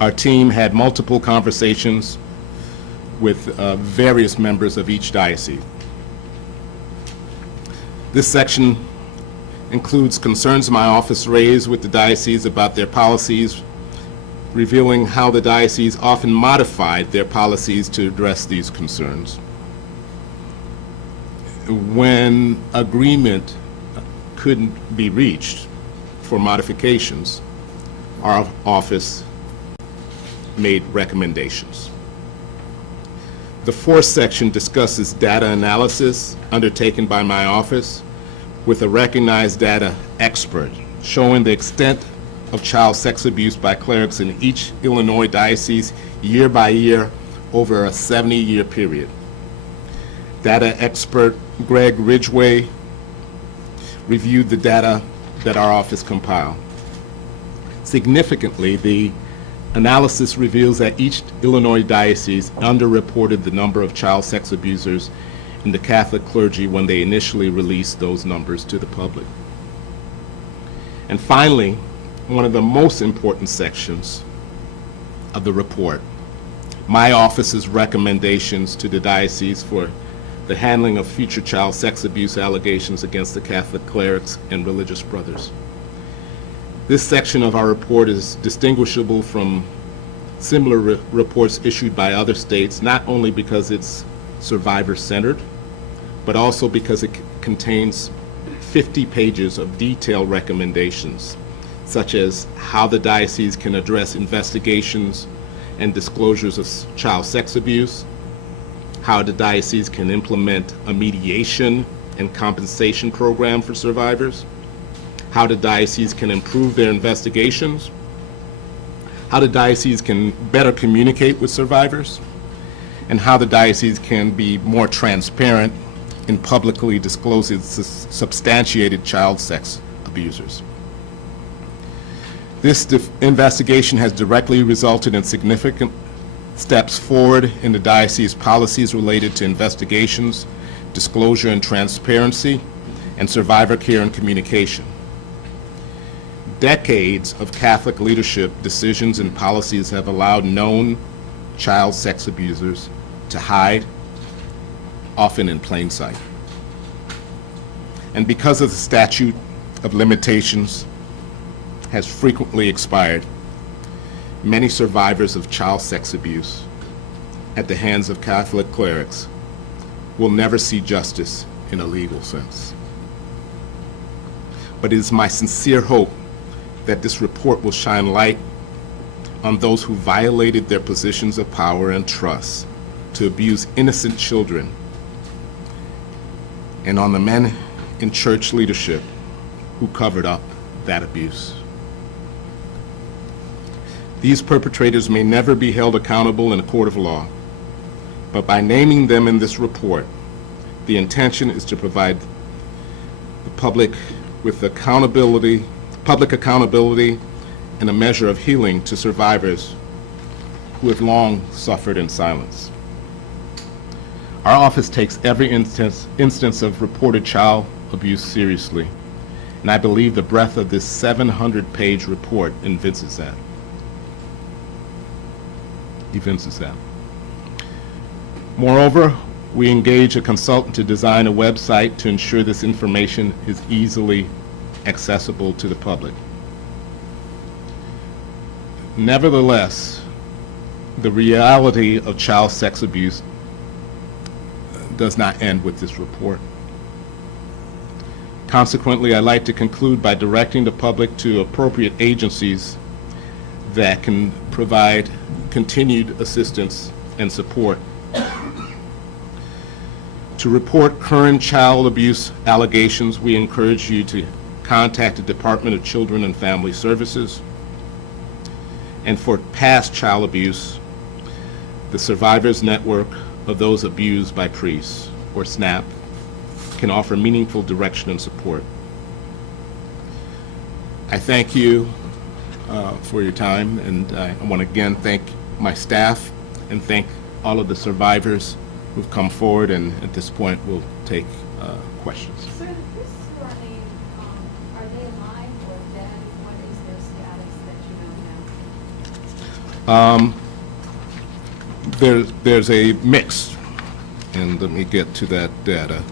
Our team had multiple conversations with various members of each diocese. This section includes concerns my office raised with the diocese about their policies, revealing how the diocese often modified their policies to address these concerns. When agreement couldn't be reached for modifications, our office made recommendations. The fourth section discusses data analysis undertaken by my office with a recognized data expert, showing the extent of child sex abuse by clerics in each Illinois diocese year by year over a 70-year period. Data expert Greg Ridgway reviewed the data that our office compiled. Significantly, the analysis reveals that each Illinois diocese underreported the number of child sex abusers in the Catholic clergy when they initially released those numbers to the public. And finally, one of the most important sections of the report, my office's recommendations to the diocese for the handling of future child sex abuse allegations against the Catholic clerics and religious brothers. This section of our report is distinguishable from similar reports issued by other states, not only because it's survivor-centered, but also because it contains 50 pages of detailed recommendations, such as how the diocese can address investigations and disclosures of child sex abuse, how the diocese can implement a mediation and compensation program for survivors, how the diocese can improve their investigations, how the diocese can better communicate with survivors, and how the diocese can be more transparent in publicly disclosing substantiated child sex abusers. This investigation has directly resulted in significant steps forward in the diocese policies related to investigations, disclosure and transparency, and survivor care and communication. Decades of Catholic leadership decisions and policies have allowed known child sex abusers to hide, often in plain sight. And because of the statute of limitations has frequently expired, many survivors of child sex abuse at the hands of Catholic clerics will never see justice in a legal sense. But it is my sincere hope that this report will shine light on those who violated their positions of power and trust to abuse innocent children, and on the men in church leadership who covered up that abuse. These perpetrators may never be held accountable in a court of law, but by naming them in this report, the intention is to provide the public with public accountability and a measure of healing to survivors who have long suffered in silence. Our office takes every instance of reported child abuse seriously, and I believe the breadth of this 700-page report evinces that. Moreover, we engage a consultant to design a website to ensure this information is easily accessible to the public. Nevertheless, the reality of child sex abuse does not end with this report. Consequently, I'd like to conclude by directing the public to appropriate agencies that can provide continued assistance and support. To report current child abuse allegations, we encourage you to contact the Department of Children and Family Services. And for past child abuse, the Survivors Network of Those Abused by Priests, or SNAP, can offer meaningful direction and support. I thank you for your time, and I want to again thank my staff and thank all of the survivors who've come forward, and at this point we'll take questions. Sir, the priests who are named, are they alive or dead? What is their status that you know There's a mix, and let me get to that data.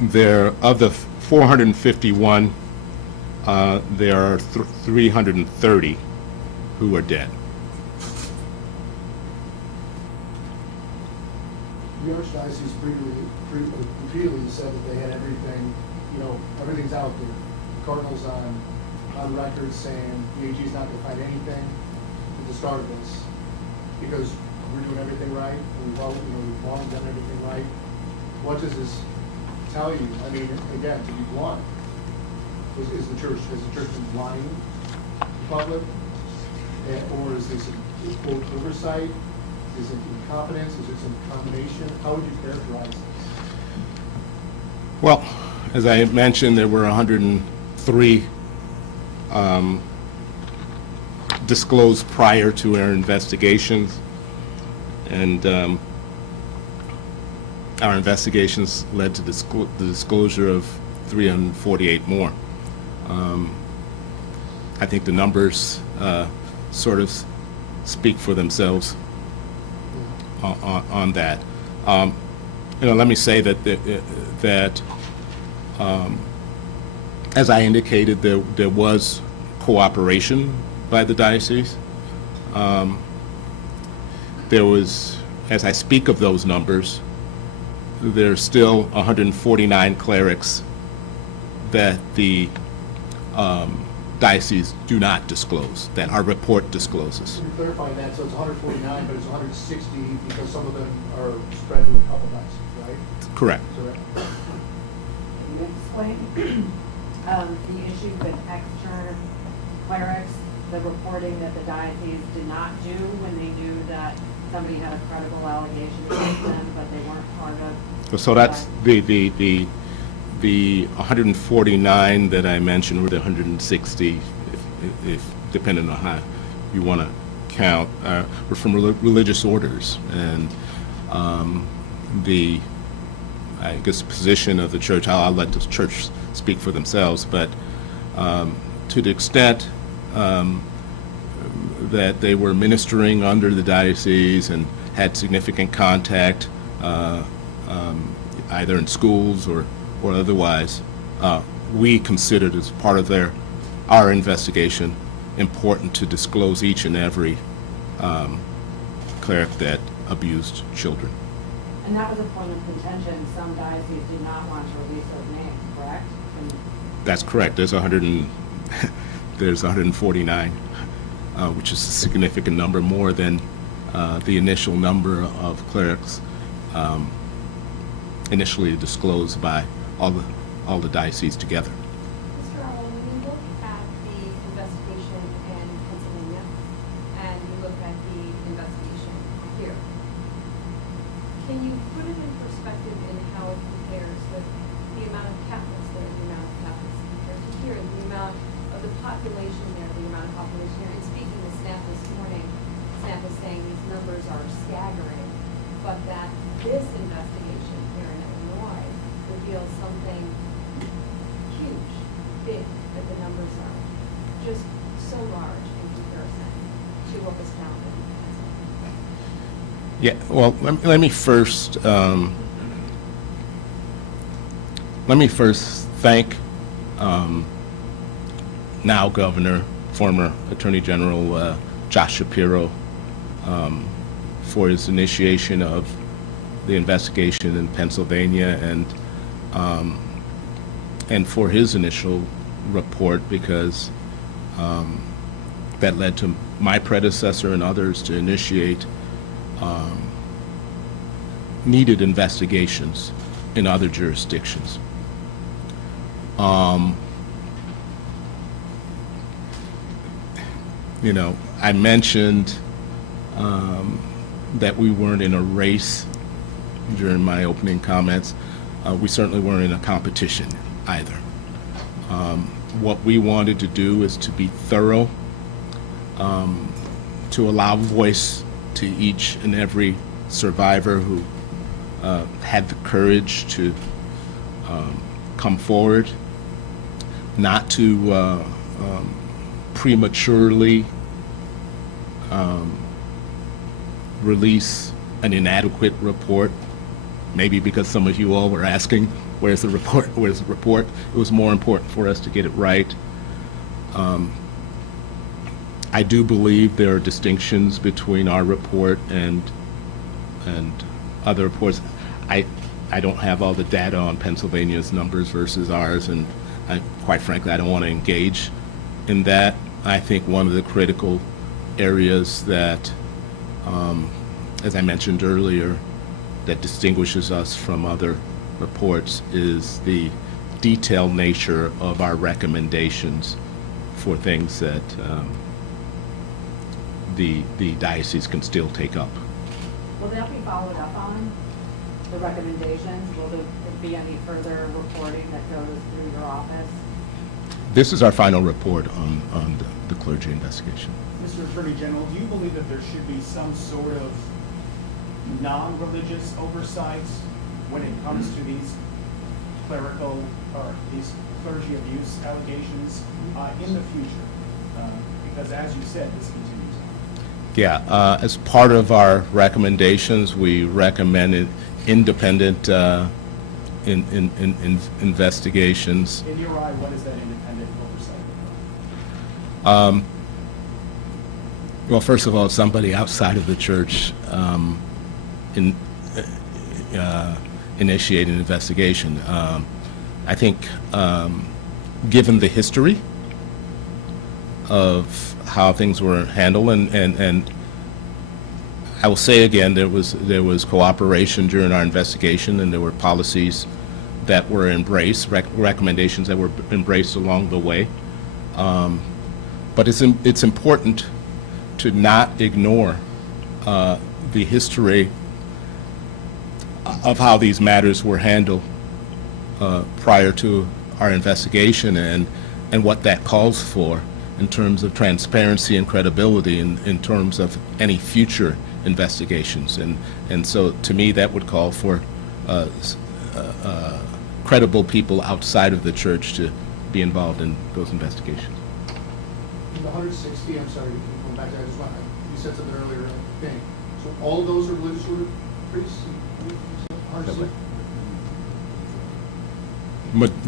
There, of the 451, there are 330 who are dead. The Archdiocese repeatedly said that they had everything, everything's out there. Cardinal's on record saying the AG is not going to find anything at the start of this because we're doing everything right, and we've long done everything right. What does this tell you? I mean, again, to be blunt, has the church been lying to the public? Or is this a quote oversight? Is it incompetence? Is it some combination? How would you characterize this? Well, as I mentioned, there were 103 disclosed prior to our investigations, and our investigations led to the disclosure of 348 more. I think the numbers sort of speak for themselves on that. Let me say that as I indicated, there was cooperation by the diocese. There was, as I speak of those numbers, there's still 149 clerics that the diocese do not disclose, that our report discloses. You're clarifying that, so it's 149, but it's 160 because some of them are spread to a couple dioceses, right? Correct. So, Can you explain the issue with external clerics, the reporting that the diocese did not do when they knew that somebody had a credible allegation against them, but they weren't part of? So that's the 149 that I mentioned, or the 160, if depending on how you want to count, were from religious orders, and I guess position of the church, I'll let the church speak for themselves, but to the extent that they were ministering under the diocese and had significant contact either in schools or otherwise, we considered as part of our investigation important to disclose each and every cleric that abused children. And that was a point of contention. Some dioceses did not want to release those names, correct? That's correct. There's 149, which is a significant number, more than the initial number of clerics initially disclosed by all the dioceses together. Mr. Raoul, when you look at the investigation in Pennsylvania and you look at the investigation here, can you put it in perspective in how it compares with the amount of Catholics there, the amount of Catholics compared to here, the amount of the population there, the amount of population here? And speaking to SNAP this morning, SNAP is saying these numbers are staggering, but that this investigation here in Illinois reveals something huge, big, that the numbers are just so large in comparison to what was found in Pennsylvania. Yeah, well, let me first thank now Governor, former Attorney General Josh Shapiro, for his initiation of the investigation in Pennsylvania, and for his initial report, because that led to my predecessor and others to initiate needed investigations in other jurisdictions. I mentioned that we weren't in a race during my opening comments. We certainly weren't in a competition either. What we wanted to do is to be thorough, to allow voice to each and every survivor who had the courage to come forward, not to prematurely release an inadequate report, maybe because some of you all were asking, where's the report, where's the report? It was more important for us to get it right. I do believe there are distinctions between our report and other reports. I don't have all the data on Pennsylvania's numbers versus ours, and quite frankly, I don't want to engage in that. I think one of the critical areas that, as I mentioned earlier, that distinguishes us from other reports is the detailed nature of our recommendations for things that the diocese can still take up. Will that be followed up on, the recommendations? Will there be any further reporting that goes through your office? This is our final report on the clergy investigation. Mr. Attorney General, do you believe that there should be some sort of non-religious oversight when it comes to these clerical or these clergy abuse allegations in the future? Because as you said, this continues on. Yeah, as part of our recommendations, we recommended independent investigations. In your eye, what is that independent oversight look like? Well, first of all, somebody outside of the church initiate an investigation. I think, given the history of how things were handled, and I will say again, there was cooperation during our investigation, and there were policies that were embraced, recommendations that were embraced along the way. But it's important to not ignore the history of how these matters were handled prior to our investigation, and what that calls for in terms of transparency and credibility in terms of any future investigations. And so to me, that would call for credible people outside of the church to be involved in those investigations. In the 160, I'm sorry, going back to that, I just want, you said something earlier, I think. So all of those are religious order priests? 160?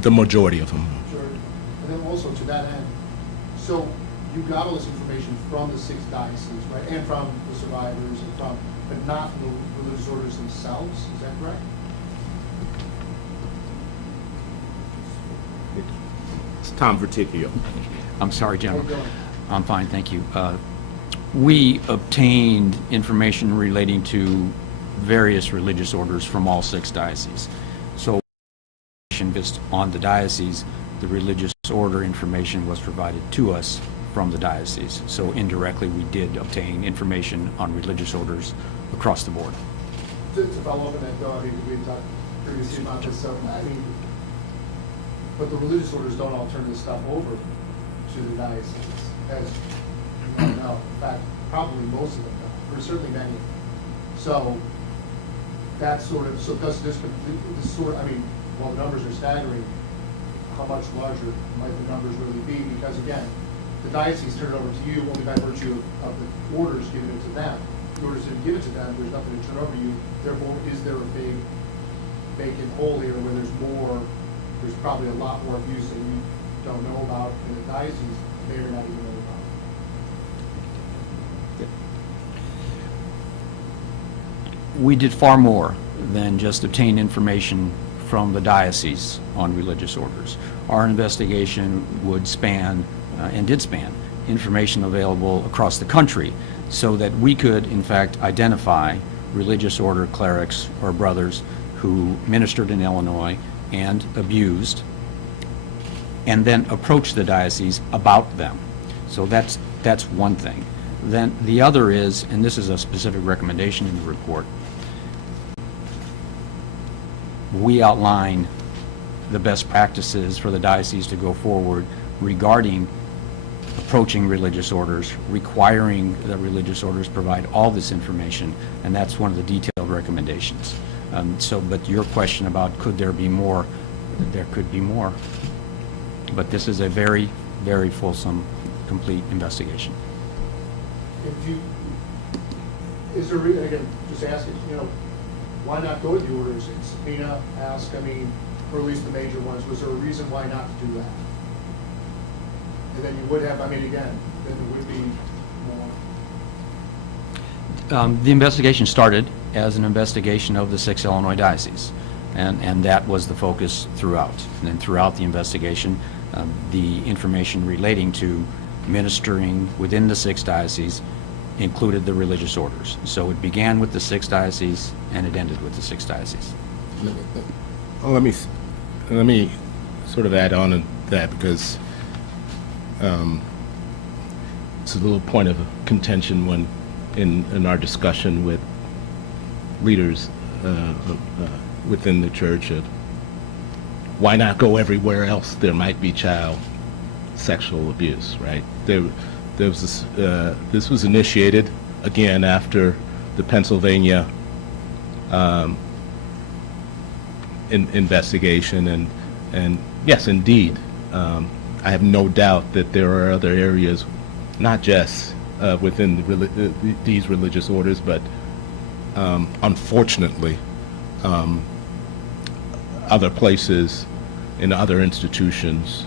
The majority of them. Sure. And then also to that end, so you got all this information from the 6 dioceses, right? And from the survivors, and from, but not from the religious orders themselves, is that correct? It's Tom Verticchio. I'm sorry, How General. you doing? I'm fine, thank you. We obtained information relating to various religious orders from all 6 dioceses. So, based on the diocese, the religious order information was provided to us from the diocese. So indirectly, we did obtain information on religious orders across the board. To follow up on that, though, I mean, we had talked previously about this, so, I mean, but the religious orders don't all turn this stuff over to the diocese, as you all know. In fact, probably most of them don't, or certainly many of them. So, that's sort of, so does this sort, I mean, while the numbers are staggering, how much larger might the numbers really be? Because again, the diocese turned it over to you only by virtue of the orders giving it to them. The orders didn't give it to them, there's nothing to turn over to you. Therefore, is there a big vacant hole here where there's probably a lot more abuse that you don't know about, and the diocese may or not even know about? We did far more than just obtain information from the diocese on religious orders. Our investigation would span, and did span, information available across the country so that we could, in fact, identify religious order clerics or brothers who ministered in Illinois and abused, and then approach the diocese about them. So that's one thing. Then the other is, and this is a specific recommendation in the report, we outline the best practices for the diocese to go forward regarding approaching religious orders, requiring that religious orders provide all this information, and that's one of the detailed recommendations. But your question about could there be more, there could be more. But this is a very, very fulsome, complete investigation. If you, is there, again, just ask it, why not go to the orders and subpoena, ask, or at least the major ones, was there a reason why not to do that? And then you would have, again, then there would be more. The investigation started as an investigation of the 6 Illinois dioceses, and that was the focus throughout. And then throughout the investigation, the information relating to ministering within the 6 dioceses included the religious orders. So it began with the 6 dioceses and it ended with the 6 dioceses. Well, let me sort of add on to that, because it's a little point of contention when in our discussion with leaders within the church of why not go everywhere else there might be child sexual abuse, right? There was this was initiated again after the Pennsylvania investigation, and yes, indeed, I have no doubt that there are other areas, not just within these religious orders, but unfortunately, other places in other institutions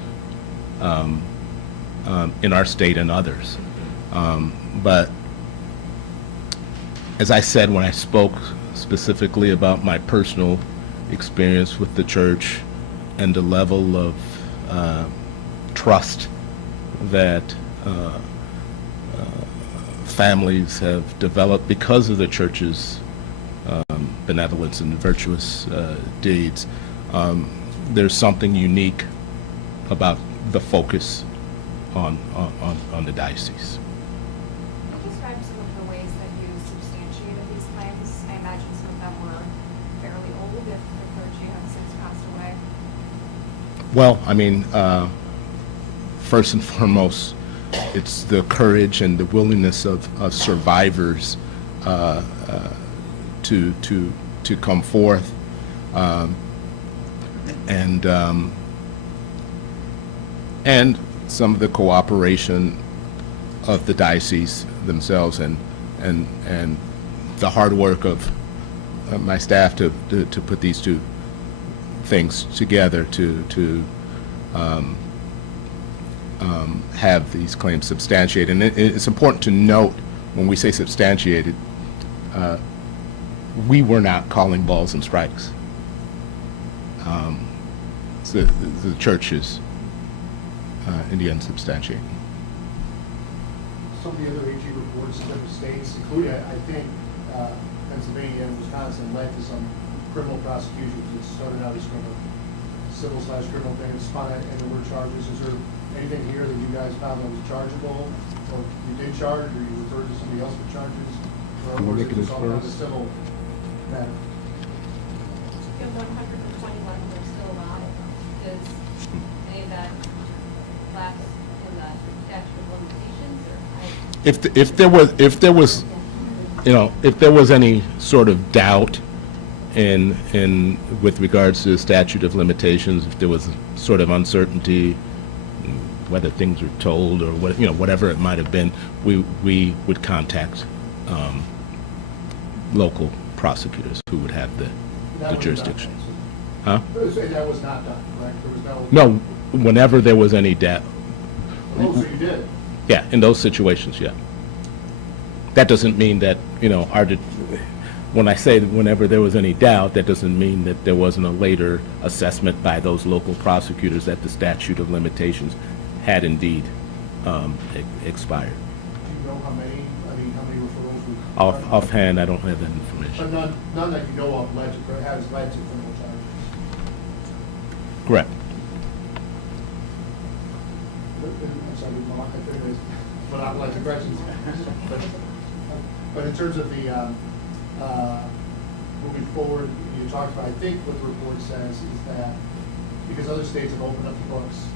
in our state and others. But as I said when I spoke specifically about my personal experience with the church and the level of trust that families have developed because of the church's benevolence and virtuous deeds, there's something unique about the focus on the diocese. Can you describe some of the ways that you substantiated these claims? I imagine some of them were fairly old if the clergy have since passed away. Well, first and foremost, it's the courage and the willingness of survivors to come forth and some of the cooperation of the diocese themselves and the hard work of my staff to put these two things together to have these claims substantiated. And it's important to note when we say substantiated, we were not calling balls and strikes. So the church is in the end substantiating. Some of the other AG reports in different states, including, I think, Pennsylvania and Wisconsin, led to some criminal prosecutions. It started out as kind of a civil/criminal thing and spun out and there were charges. Is there anything here that you guys found that was chargeable, or you did charge, or you referred to somebody else with charges, or is it just all about the civil matter? You have 121, there's still a lot of them. Does any of that lapse in the statute of limitations, or? If there was any sort of doubt in with regards to the statute of limitations, if there was sort of uncertainty whether things were told or whatever it might have been, we would contact local prosecutors who would have the jurisdiction. Huh? That was not done, correct? There was no... No, whenever there was any doubt. Oh, so you did? Yeah, in those situations, yeah. That doesn't mean that, when I say whenever there was any doubt, that doesn't mean that there wasn't a later assessment by those local prosecutors that the statute of limitations had indeed expired. Do you know how many referrals were... Offhand, I don't have that information. But none that you know of has led to criminal charges? Correct. I'm sorry, I think there's monopolizing questions. But in terms of the moving forward, you talked about, I think what the report says is that because other states have opened up the books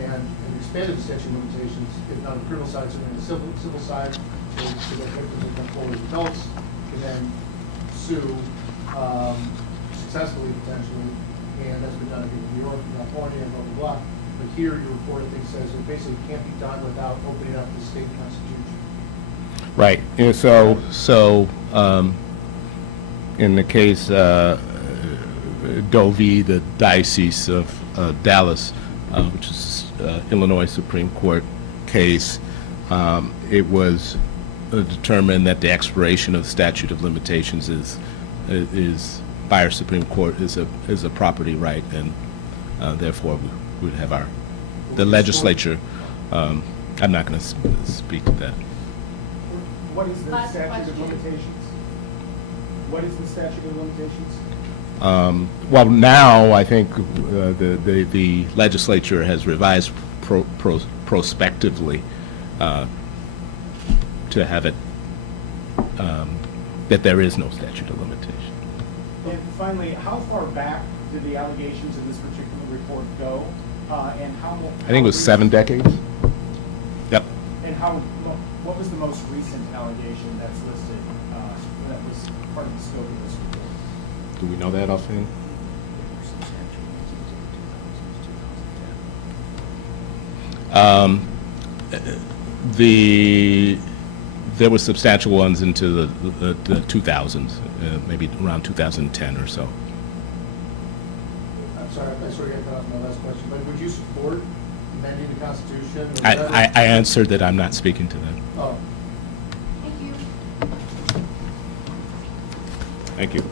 and expanded the statute of limitations, if not on the criminal side, certainly on the civil side, so that victims will come forward as adults, can then sue successfully, potentially, and that's been done in New York, California, and blah, blah, blah. But here, your report, I think, says it basically can't be done without opening up the state constitution. Right, and so, in the case, Doe v. the Diocese of Dallas, which is Illinois Supreme Court case, it was determined that the expiration of the statute of limitations is by our Supreme Court is a property right, and therefore we would have the legislature. I'm not going to speak to that. What is the Last statute of question. limitations? What is the statute of limitations? Well, now I think the legislature has revised prospectively to have it that there is no statute of limitation. And finally, how far back did the allegations in this particular report go? And how? I think it was 7 decades. Yep. And what was the most recent allegation that's listed that was part of the scope of this report? Do we know that offhand? There were substantial ones into the 2000s, maybe around 2010 or so. I'm sorry, I sort of got cut off my last question, but would you support amending the Constitution? Or whatever? I answered that I'm not speaking to that. Oh. Thank you. Thank you.